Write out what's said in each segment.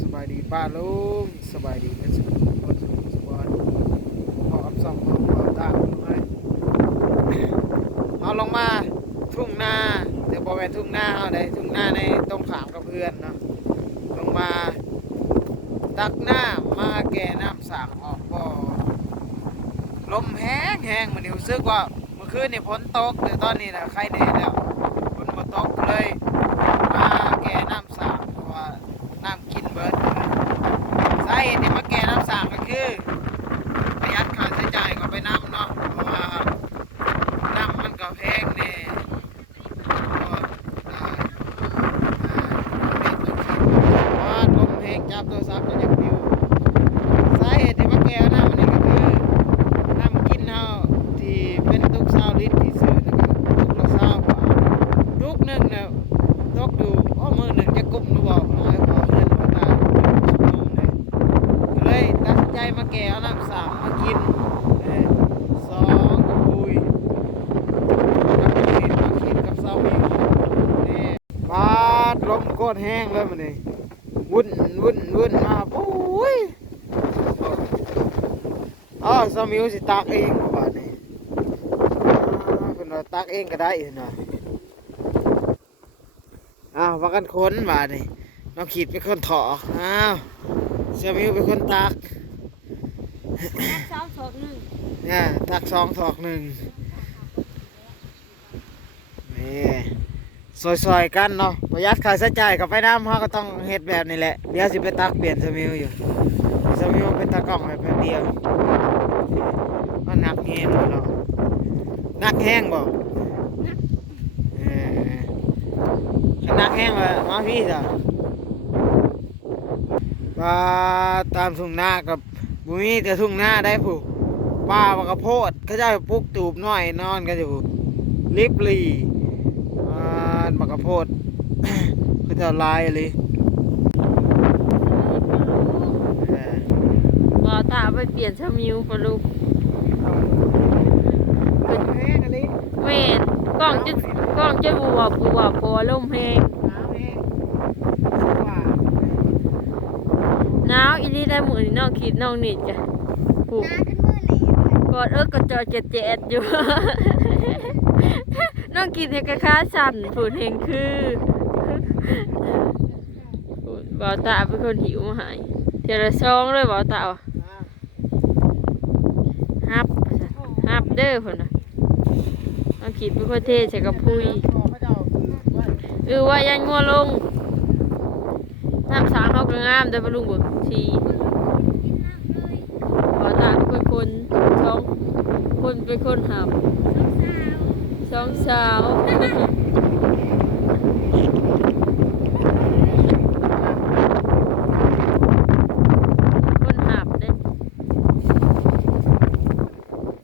สบายดีป้าลุงสบายดีเป็นสุขคนสุขสบายพออับสองคนพอตาลงมเอาลงมาทุ่งนาเดี๋ยวบอแวนทุ่งนาเอาได้ทุ่งนาในตรงขามกับเพื่อนเนาะลงมาตักหน้ำมาแก่น้ำสางออกบ่อลมแห้งแห้งมันรู้สึกว่าเมื่อคืนนี่ฝนตกแต่ตอนนี้นะใครแน่แล้วฝนมาตกเลยมาแก่น้ำสางเพราะว่าน้ำกินเบิร์ดสาเหตุที่มาแก่น้ำสางก็คือประหยัดค่าใช้จ่ายก็ไปน้ำเนาะเพราะว่าน้ำมันก็แพงแน่ก็ได้อ่าเด็กต้องคิดว่าลมแพง จับโทรศัพท์ก็จะปิวสาเหตุที่มาแก่น้ำอันนี้ก็คือน้ำกินเฮาที่เป็นตุกซาวลิตรที่ซื้อนะครับตุกละซาวบาทตุกหนึ่งเนี่ยตกดูโอ้มือหนึ่งจะกลุ่มหรือเปล่าน้อยพอเงินพอตาชุ่มเลยก็เลยตัดสินใจมาแก่เอาน้ำสามมากินสองกระปุยกับขีดมาขีดกับเสาอีกนี่บาดลมโคตรแห้งเลยมันนี่วุ่นวุ่นวุ่นมาปุ้ยอ๋อสา มิวสิตักเองบ่าดนี่อ่าเพิ่นว่าตักเองก็ได้นะอ้าวว่ากันค้นมานี่น้องขีดเป็นคนถออ้าวเสียมิวเป็นคนตักสามสองหนึ่งเนี่ยตักสองถอกหนึ่งนี่ซอยๆกันเนาะประหยัดค่าใช้จ่ายกับไปน้ำเขาก็ต้องเฮ็ดแบบนี้แหละเดี๋ยวสิไปตักเปลี่ยนเสียมิวอยู่เสียมิวเป็นตากล้องแป๊บเดียว มันหนักแห้งบ่เนาะหนักแห้งบ่เออขนักแห้งเลมาพี่จ้ะปลาตามทุ่งนากับบุมีแต่ทุ่งนาได้ผู้ปลาบักกระโพดเขาเจะปลุกตูบน้อยนอนกันอยู่ลิบลีอ่าบักกระโพดเขาเจะลายเลยเออ บ่ตา ไปเปลี่ยนชามิวปะลูกแห้งอันนี้เวนกล้องจะกล้องจะบวบบวบเพราะว่าลมแห้งน้ำแห้งว่าหนาวอีนี่ได้หมือนี่น้องคิดน้องนิดจ้ะผูกกอดเอิกกอดจอเจ็ดเจ็ดอยู่ น้องคิดให้กระค้าสั่นผูดเฮงคือพูดบ่าวตาเป็นคนหิวมาใหายเทอละซองเลยบ่าวตาว่ะอ่า ฮับฮับเด้อพุ่นน่ะน้องคิดเป็นคนเทใส่กระพุยเขาเจ้าคือว่าเออว่ายันงัวลงน้ำสางเขาก็งามเด้อปะลุงเบิ่งชีขอตาเป็นคนสองคนเป็นคนหับสองสาว คนหับเด้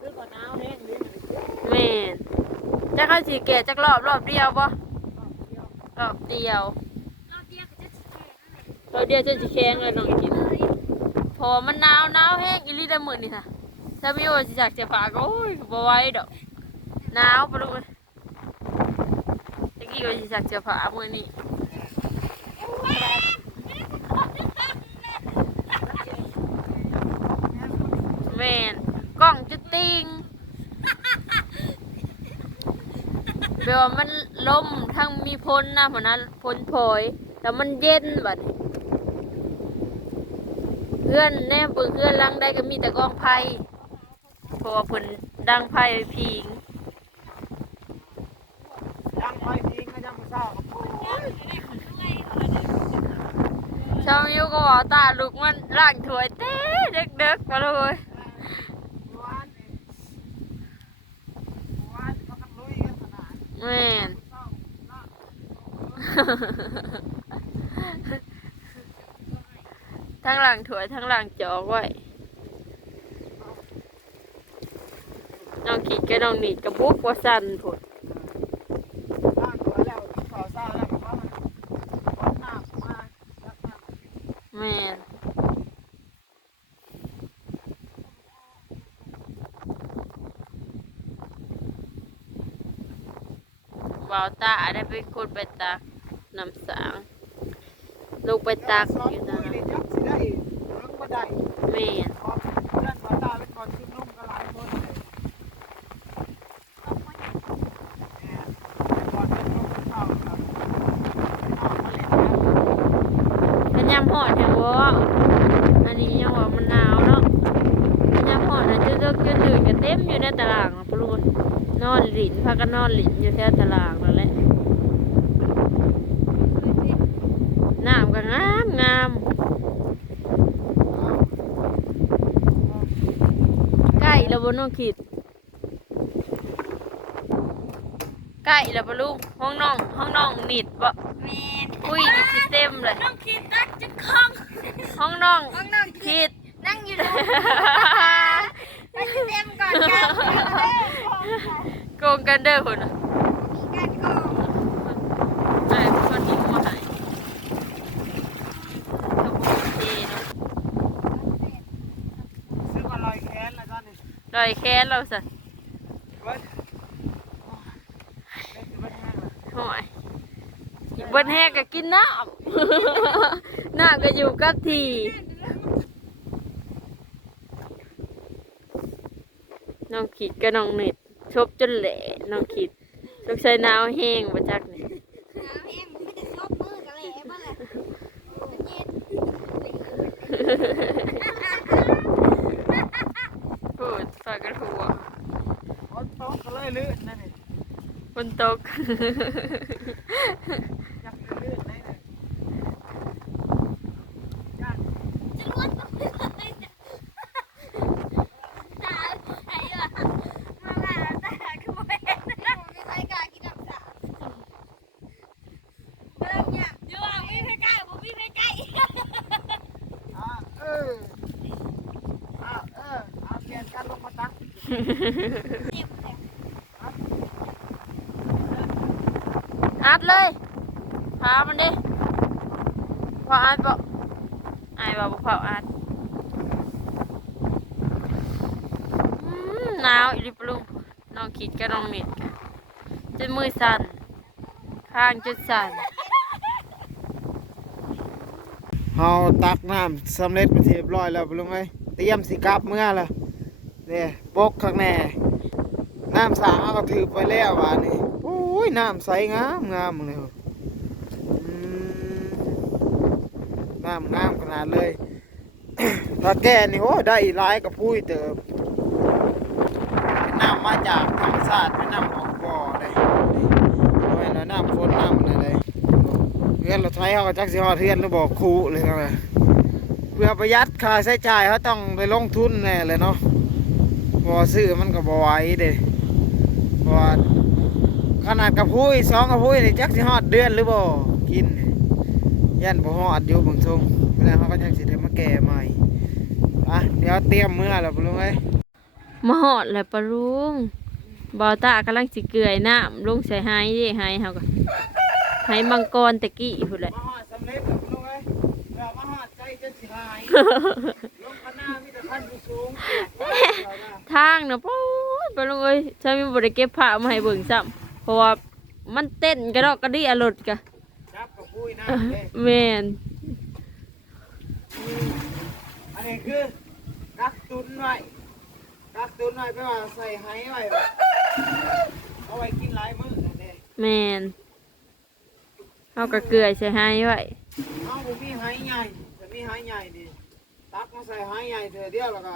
ซื้อก่อนน้ำแห้งนี่ แม่น จะเข้าสีแก่จักรอบรอบเดียวบ่รอบเดียวรอบเดียวจะจะแข็งเลยน้องกินพอมันหนาวหนาวแห้งอีลีได้มื้อนี่ค่ะถ้ามีว่าสิจากจะฝากโอ้ยบ่ไหวดอกหนาวปะลูกตะกี้ว่าสิจากจะฝากมื้อนี้แม่นกล้องจะติงแปลว่า มันลมทั้งมีพ้นนะพอนะพ้นพลอยแล้วมันเย็นบัดเพื่อนแน่เปิดเพื่อนลังได้ก็มีแต่กองไผ่เพราะว่าผลดังไผ่พิงยังไปทิ้งก็ยังไม่เศร้าบชาวมิวก็บอกตาลูกมันล่างถวยเต้เด็กๆมาเลย วานวานเขาต้องลุยกันขนาด แม่นทั้งหลังถวยทั้งหลังจอกไว้น้องขีดกับน้องหนีดกับบุกว่าสั่นผุดบ้านตัวแล้วขอเศร้าแล้วเขามันวัดน้ำมาวัดน้ำ แม่นบ่าว ตาได้เป็นคนไปตักน้ำสางลูกไปตักสองอยู่มืนะอนี่จักสิได้เรื่องบ่ได้แม่น ขอเพื่อนมาตาเป็นก่อนขึ้นนุ่มก็หลายคนเลยแหม่ก่อนขึ้นนุ่มก็เข้าครับเข้ามาเล่นน้ำ มันยามหอดแถวว่าอันนี้ยังว่ามันหนาวเนาะมันยามหอดนะจะจะจะดื่นกันเต็มอยู่ในตารางอะปะลูกนอนหลินพา กันนอนหลินอยู่แถวตารางนั่นแหละน้ำก็งามงามใกล้แล้วบนน้องขีดใกล้แล้วปะลูกห้องน้องห้องน้องนิดบ่แม่อุ้ยนี่สิเต็มเลย น้องคิดตักจะคล้องห้องน้องน้องน้องคิคิดดนั่งอยู่ตรงไปจะเต็มก่อนกัน โกันเด้อคนน่ะมีการกองไอ้คนนี้มาหายเขาบอกเทเนาะซื้อมาลอยแค้นแล้วก็นี่ลอยแค้นเราสิเบิดเล่นสิเบิดแห้งเลยห่วยบนแห้งก็กินน้ำ น้ำก็อยู่กับทีน้องขีดกับน้องเน็ตชบจนแหล่ น้องขีดต้องใช้น้ำแห้งมาจากนี่น้ำเองมันไม่ได้ซบมือกันเลยบ้างแหละมันเย็นพูดฝากกันหัวฝนตกก็เลยลื่นนั่นนี่ฝนตก ยักลื่นเลยเนี่ยย่าน จะล้วนเลยตาไอ้เหรอมาแล้วตาคือไม่เห็นไม่ใช่การกินน้ำสาเริ่มเนี่ยเดี๋ยววิ่งไปใกล้ผมวิ่งไปใกล้ อ่าเอออ่าเออเอาเปลี่ยนกันลงมาตัก อัดเลยพามันดิพออัดบ่ไอ้ายบ่บ่พออัดอืมหนาวอีหลิปลุงน้องคิดกับน้องนิดกันจนมือสั่นข้างจนสั่นเฮาตักน้ำสำเร็จเป็นที่เรียบร้อยแล้วปลุงเอ้ยเตรียมสิกลับเมื่อและ เนี่ยปกข้างแน่น้ำสางเอาก็ถือไปแล้ววานี่โอ้ยน้ำใสงามงามเลยน้ำงามขนาดเลย ถ้าแก่นี่โอ้ได้หลายกับพุ้ยเติบเป็นน้ำมาจากธรรมชาติเป็นน้ำออกบ่อเลยโอ้ยน้ำฝนน้ำอะไรเลยเพื่อนเราใช้เขาก็จักสิฮอดเพื่อนหรือบอกครูเลยครับเพื่อประหยัดค่าใช้จ่ายเขาต้องไปลงทุนแน่เลยเนาะ เพอซื้อมันก็บ่ไหวเด้เพราะว่าขนาดกับพุ้ยสองกับพุ้ยนี่จักสิฮอดเดือนหรือบ่กินนี่ยันบ่ฮอดอยู่เบางทรงแล้วเขาก็จักสิได้มาแก้ใหม่อะเดี๋ยวเตรียมเมื่อแล้วปะลุงเอ้ยมาหอดแล้วปะลุงบอตากำลังสิเกลือยน้ำลุงใส่ไห้ดิไห้เฮาก็ไห้มังกรตะกี้พุ่นแหละมาฮอดสำเร็จแล้วปะลุงเอ้ยแล้วมาฮอดใจจนสิหายลงข้างหน้ามีแต่พันผู้สูง ทางนะปู๊ดปะลุงเอ้ยฉันมีบริเก็บผ้ามาให้เบิ่งซ้ำเพราะว่ามันเต้นกระดอกกระดี่อรดกะจับกับพุ้ยนะเด้แม่นอันนี้คือกักตุนไว้กักตุนไว้แปลว่าใส่ไห้ไว้เอาไว้กินหลายมื้อนั่นเด้แม่นเอากระเกลือยใส่ไห้ไว้เอาบ่มีไห้ใหญ่แต่มีไห้ใหญ่ดิตัก มาใส่ไห้ใหญ่เถอะเดียวแล้วก็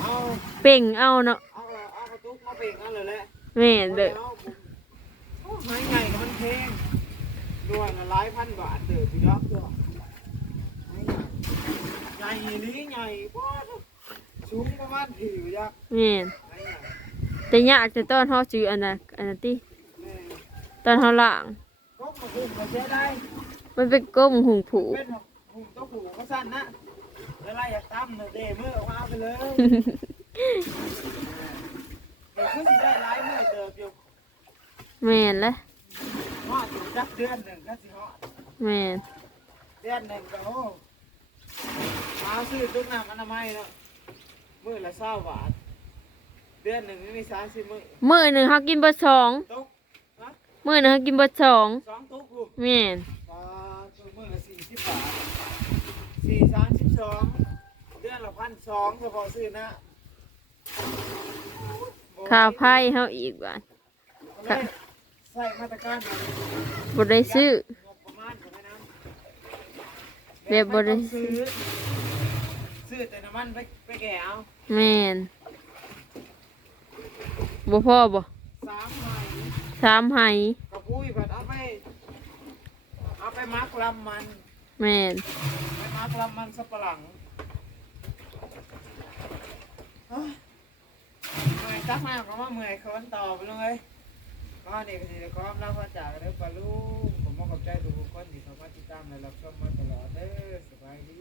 เอาเป่งเอาเนาะเอาเอากระตุกมาเป่งกันเลยแหละแม่นเด้ออาโอ้ไห้ใหญ่ก็มันแพงด้วยละหลายพันบาทเด้อพี่ดอกเด้อไห้ใหญ่ใหญ่อีหลีใหญ่ป๊าดสูงประมาณผิวยักษ์แม่นไห้ใหญ่แต่ยากแต่ตอนเฮาจืออันน่ะอันนั้นติแม่ตอนเฮาล้างก็มาคุมมาเสียได้มันเป็นก้มหุงผูเป็นหุมตัวผูก็สั้นนะ แล้วไล่อยากตั้มเด้มือเอามาไปเลยเดี๋ยวคือสิได้หลายมือเติบอยู่แม่นแล้วฮอดอยู่จักเดือนหนึ่งก็สิฮอดแม่นเดือนหนึ่งก็โอ้หาซื้อตุ๊กน้ำอนามัยเนาะมือละเศร้าบาทเดือนหนึ่งมีสามสิบมือมื้อหนึงเฮากินเบิดสองตุ๊กนะมื้อหนึงเฮากินเบิดสองสองตุ๊กลูกแม่น ปลาตัวมือบาทสี่สาม สิบสองเดือนละพันสองเฉพาะซื้อนะค่าไพ่เฮาอีกบาทค่ะใส่มาตรการแบบบ่ได้ซื้อ งบประมาณของแม่น้ำแบบบ่ได้ ซื้อซื้อแต่น้ำมันไปไปแก่เอาแม่นบ่พอบ่สามใบสามไห กระปุ้ยผัดเอาไปเอาไปมักลำมัน แม่นไม่มักลำมันสับปะหลังเฮ้ยเมื่อยจักมากก็ว่าเมื่อยเขาวันต่อไปเลยก็เด็กสิเด็กก็รับพระจากเด้อปลาลูกผมมอบขอบใจทุกคนที่เขามาติดตามและรับชมมาตลอดเด้อสบายดี